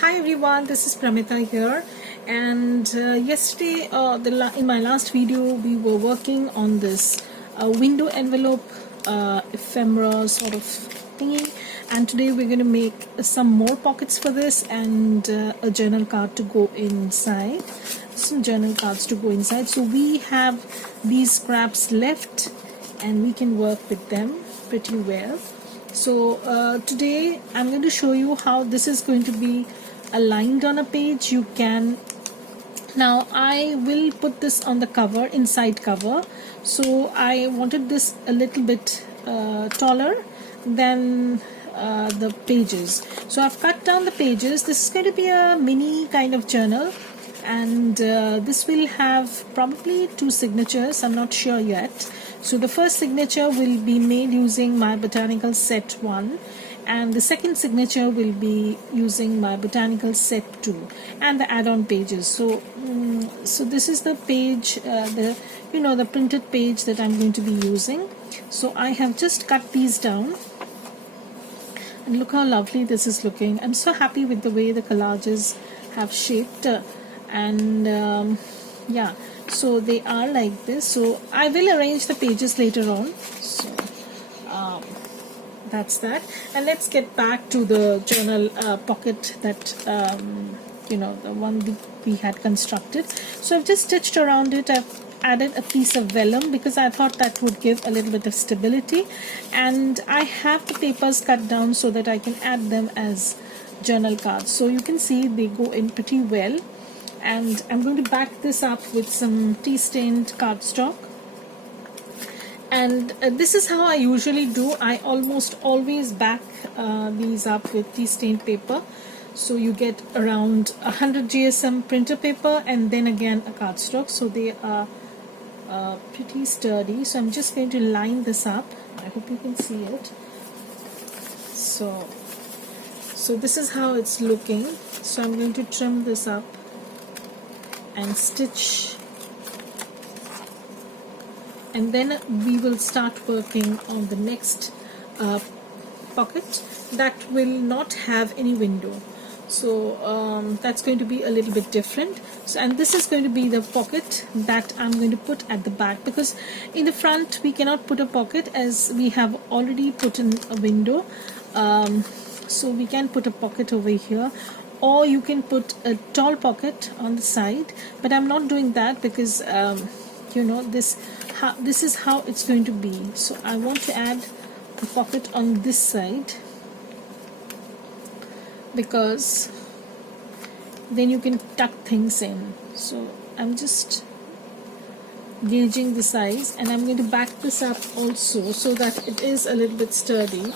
Hi everyone, this is Pramita here, and yesterday in my last video we were working on this window envelope ephemera sort of thingy, and today we're going to make some more pockets for this and a journal card to go inside, some journal cards to go inside. So we have these scraps left and we can work with them pretty well. So today I'm going to show you how this is going to be aligned on a page. You can, now I will put this on the cover, inside cover, so I wanted this a little bit taller than the pages. So I've cut down the pages. This is going to be a mini kind of journal, and this will have probably 2 signatures, I'm not sure yet. So the first signature will be made using my Botanical set 1, and the second signature will be using my Botanical set 2 and the add-on pages. So this is the page, the printed page that I'm going to be using. So I have just cut these down, and look how lovely this is looking. I'm so happy with the way the collages have shaped, yeah, so they are like this. So I will arrange the pages later on. So that's that, and let's get back to the journal pocket that the one we had constructed. So I've just stitched around it. I've added a piece of vellum because I thought that would give a little bit of stability, and I have the papers cut down so that I can add them as journal cards. So you can see they go in pretty well, and I'm going to back this up with some tea-stained cardstock. And this is how I usually do. I almost always back these up with tea-stained paper. So you get around 100 GSM printer paper and then again a cardstock. So they are pretty sturdy. So I'm just going to line this up. I hope you can see it. So this is how it's looking. So I'm going to trim this up and stitch, and then we will start working on the next pocket that will not have any window. So that's going to be a little bit different. So, and this is going to be the pocket that I'm going to put at the back, because in the front we cannot put a pocket as we have already put in a window. So we can put a pocket over here, or you can put a tall pocket on the side, but I'm not doing that because this is how it's going to be. So I want to add the pocket on this side, because then you can tuck things in. So I'm just gauging the size, and I'm going to back this up also so that it is a little bit sturdy.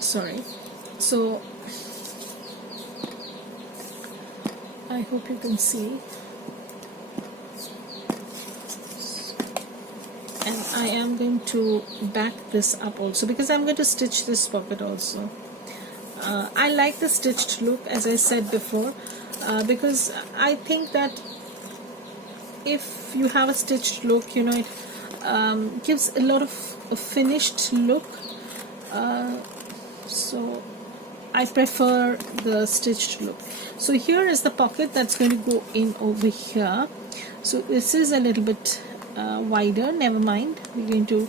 Sorry. So I hope you can see. And I am going to back this up also because I'm going to stitch this pocket also. I like the stitched look, as I said before, because I think that if you have a stitched look, it gives a lot of a finished look. So I prefer the stitched look. So here is the pocket that's going to go in over here. So this is a little bit wider. Never mind. We're going to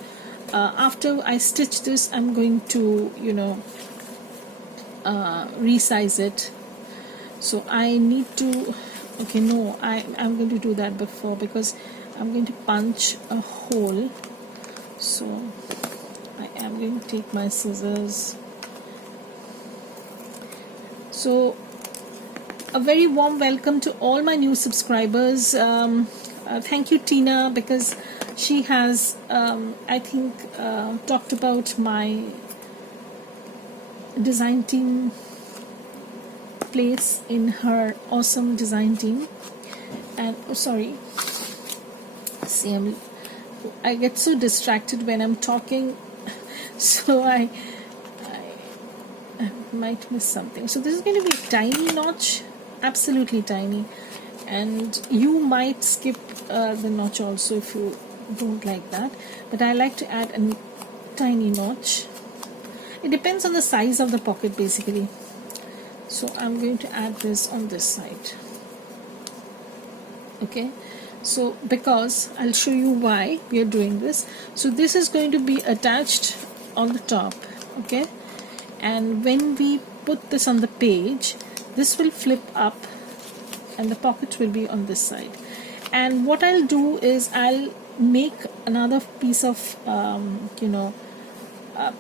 after I stitch this, I'm going to resize it. So I need to, okay, no, I'm going to do that before, because I'm going to punch a hole. So I am going to take my scissors. So a very warm welcome to all my new subscribers. Thank you, Tina, because she has I think talked about my design team place in her awesome design team. And see, I get so distracted when I'm talking, so I might miss something. So this is going to be a tiny notch, absolutely tiny, and you might skip the notch also if you don't like that, but I like to add a tiny notch. It depends on the size of the pocket basically. So I'm going to add this on this side. Okay, so because I'll show you why we are doing this. So this is going to be attached on the top. Okay, and when we put this on the page, this will flip up and the pocket will be on this side. And what I'll do is I'll make another piece of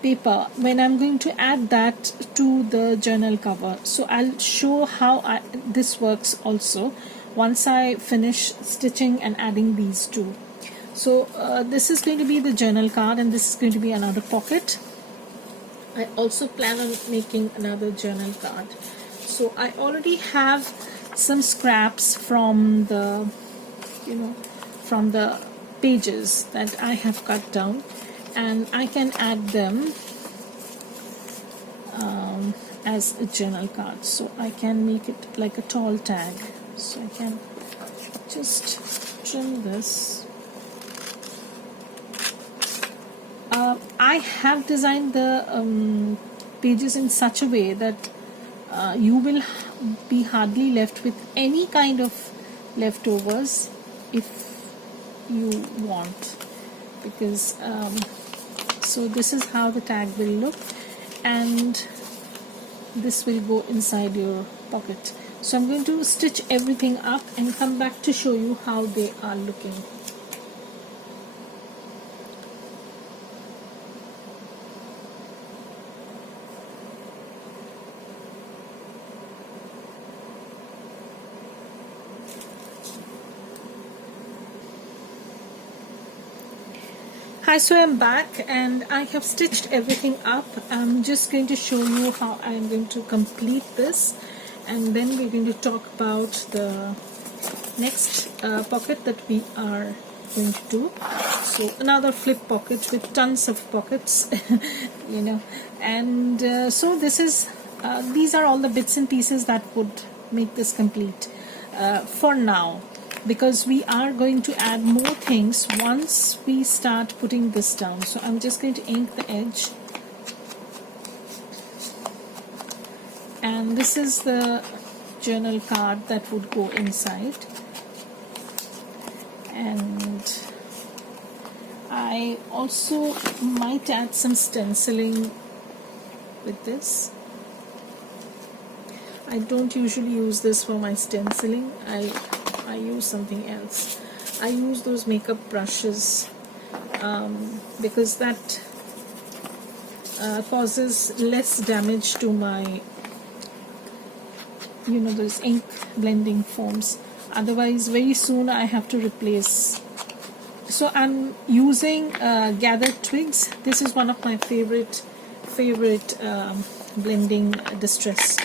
paper when I'm going to add that to the journal cover. So I'll show how this works also once I finish stitching and adding these two. So this is going to be the journal card, and this is going to be another pocket. I also plan on making another journal card. So I already have some scraps from the from the pages that I have cut down, and I can add them as a journal card. So I can make it like a tall tag. So I can just trim this. I have designed the pages in such a way that you will be hardly left with any kind of leftovers if you want, because so this is how the tag will look, and this will go inside your pocket. So I'm going to stitch everything up and come back to show you how they are looking. Hi, so I'm back and I have stitched everything up. I'm just going to show you how I'm going to complete this, and then we're going to talk about the next pocket that we are going to do. So another flip pocket with tons of pockets, and so this is these are all the bits and pieces that would make this complete for now, because we are going to add more things once we start putting this down. So I'm just going to ink the edge, and this is the journal card that would go inside, and I also might add some stenciling with this. I don't usually use this for my stenciling. I use something else. I use those makeup brushes because that causes less damage to my those ink blending foams. Otherwise very soon I have to replace. So I'm using gathered twigs. This is one of my favorite blending distress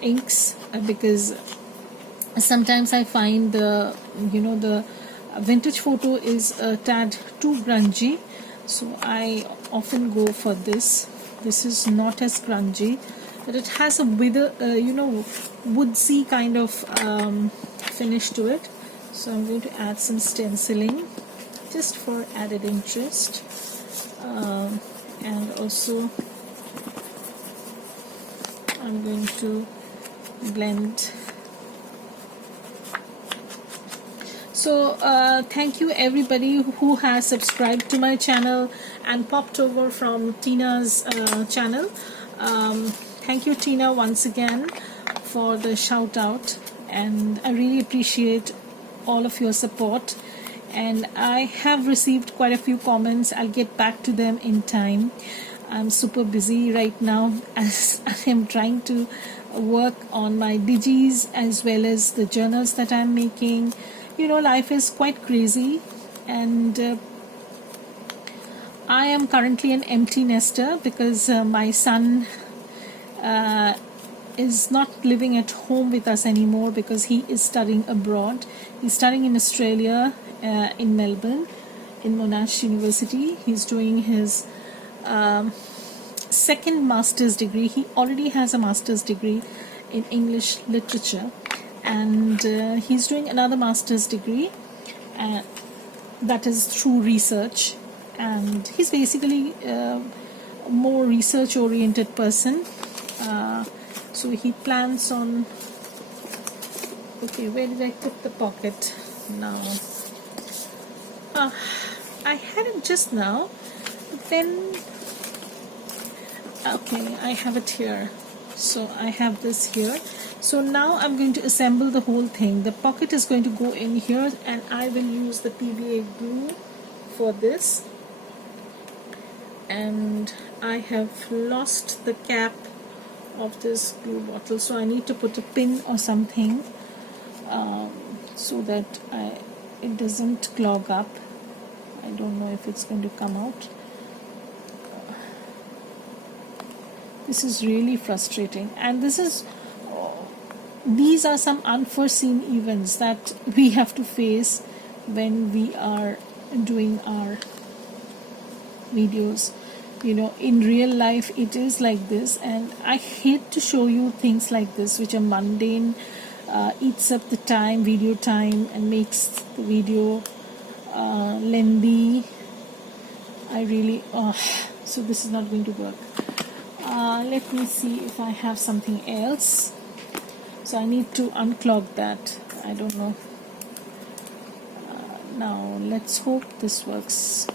inks, because sometimes I find the vintage photo is a tad too grungy, so I often go for this. This is not as grungy, but it has a woodsy kind of finish to it. So I'm going to add some stenciling just for added interest, and also I'm going to blend. So thank you everybody who has subscribed to my channel and popped over from Tina's channel. Thank you, Tina, once again for the shout out, and I really appreciate all of your support, and I have received quite a few comments. I'll get back to them in time. I'm super busy right now as I am trying to work on my digis as well as the journals that I'm making. Life is quite crazy, and I am currently an empty nester because my son is not living at home with us anymore because he is studying abroad. He's studying in Australia, in Melbourne, in Monash University. He's doing his second master's degree. He already has a master's degree in English literature, and he's doing another master's degree that is through research, and he's basically a more research oriented person. So he plans on, okay, where did I put the pocket now? I had it just now, but then, okay, I have it here. So I have this here. So now I'm going to assemble the whole thing. The pocket is going to go in here, and I will use the PVA glue for this. And I have lost the cap of this glue bottle, so I need to put a pin or something so that it doesn't clog up. I don't know if it's going to come out. This is really frustrating, and these are some unforeseen events that we have to face when we are doing our videos. You know, in real life it is like this, and I hate to show you things like this which are mundane, eats up the time, video time, and makes the video lengthy. I really so this is not going to work. Let me see if I have something else. So I need to unclog that. I don't know. Now let's hope this works.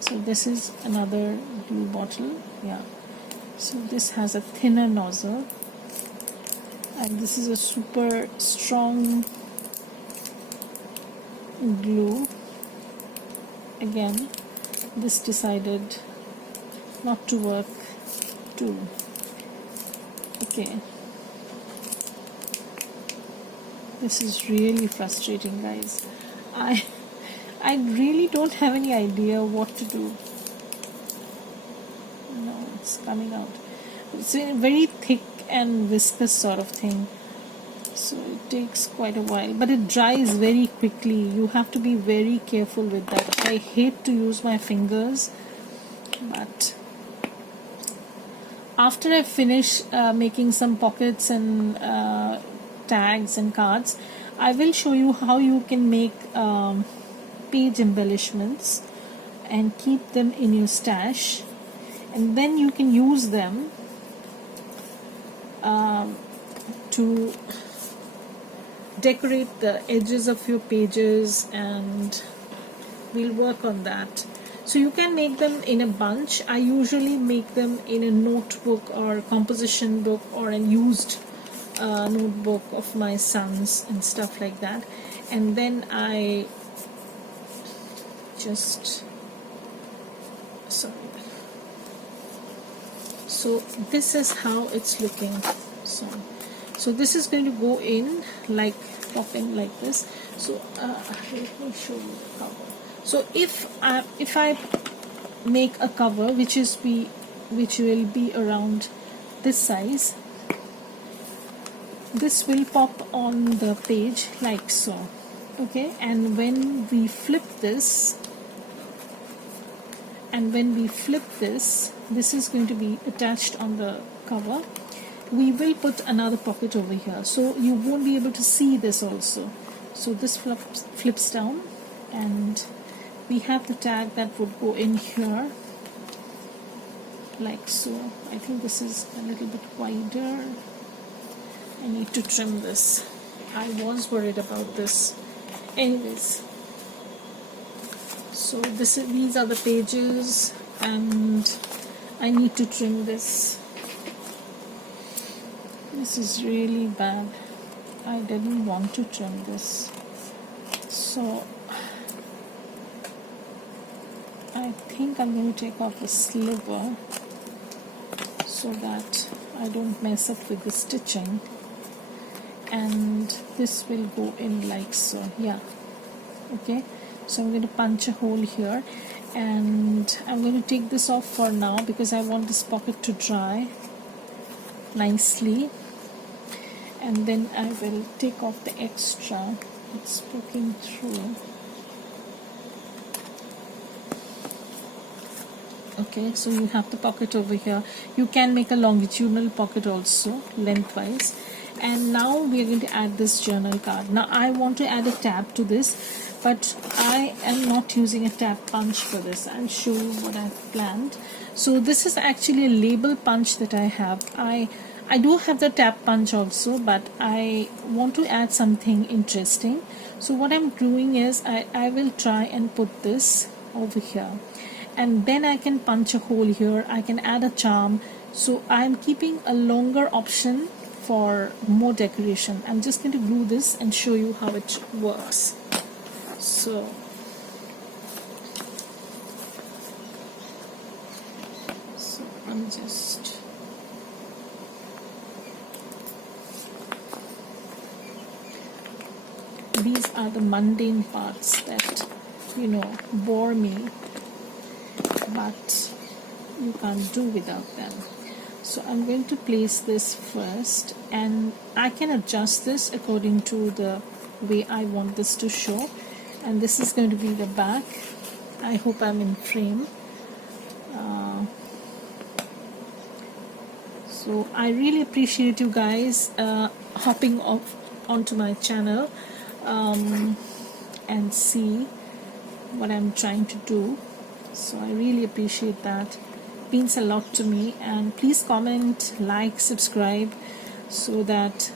So this is another glue bottle. Yeah. So this has a thinner nozzle, and this is a super strong glue. Again, this decided not to work too. Okay. This is really frustrating, guys. I really don't have any idea what to do. No, it's coming out. It's a very thick and viscous sort of thing, so it takes quite a while, but it dries very quickly. You have to be very careful with that. I hate to use my fingers, but after I finish making some pockets and tags and cards, I will show you how you can make page embellishments and keep them in your stash, and then you can use them to decorate the edges of your pages, and we'll work on that. So you can make them in a bunch. I usually make them in a notebook or composition book or a used notebook of my son's and stuff like that, and then I just so this is how it's looking. So this is going to go in like, pop in like this. So let me show you the cover. So if I make a cover which will be around this size, this will pop on the page like so. Okay, and when we flip this, this is going to be attached on the cover. We will put another pocket over here, so you won't be able to see this also. So this flips down, and we have the tag that would go in here like so. I think this is a little bit wider. I need to trim this. I was worried about this. Anyways, so these are the pages, and I need to trim this. This is really bad. I didn't want to trim this, so I think I'm going to take off the sliver so that I don't mess up with the stitching, and this will go in like so. Yeah, okay, so I'm going to punch a hole here, and I'm going to take this off for now because I want this pocket to dry nicely, and then I will take off the extra. It's poking through. Okay, so you have the pocket over here. You can make a longitudinal pocket also, lengthwise. And now we are going to add this journal card. Now I want to add a tab to this, but I am not using a tab punch for this. I'll show you what I've planned. So this is actually a label punch that I have. I I do have the tap punch also, but I want to add something interesting. So what I'm doing is I will try and put this over here, and then I can punch a hole here, I can add a charm. So I'm keeping a longer option for more decoration. I'm just going to glue this and show you how it works. So I'm just these are the mundane parts that, you know, bore me, but you can't do without them. So I'm going to place this first, and I can adjust this according to the way I want this to show. And this is going to be the back. I hope I'm in frame. So I really appreciate you guys hopping off onto my channel and see what I'm trying to do. So I really appreciate that. It means a lot to me. And please comment, like, subscribe, so that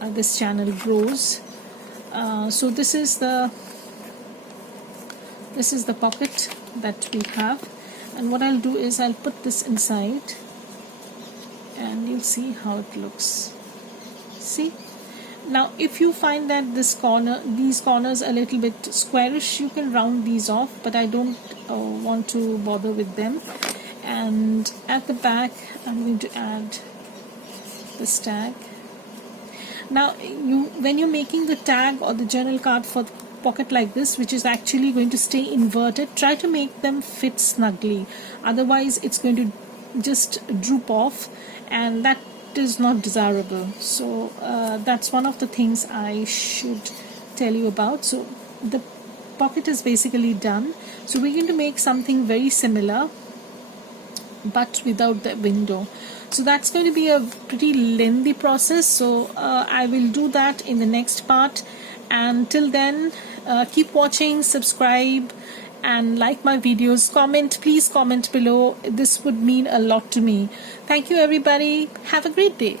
this channel grows. So this is the pocket that we have, and what I'll do is I'll put this inside, and you'll see how it looks. See? Now if you find that these corners are a little bit squarish, you can round these off, but I don't want to bother with them. And at the back I'm going to add this tag. Now when you're making the tag or the journal card for the pocket like this, which is actually going to stay inverted, try to make them fit snugly, otherwise it's going to just droop off, and that is not desirable. So that's one of the things I should tell you about. So the pocket is basically done. So we're going to make something very similar, but without the window. So that's going to be a pretty lengthy process, so I will do that in the next part. And till then, keep watching, subscribe, and like my videos. Comment, please comment below. This would mean a lot to me. Thank you everybody. Have a great day.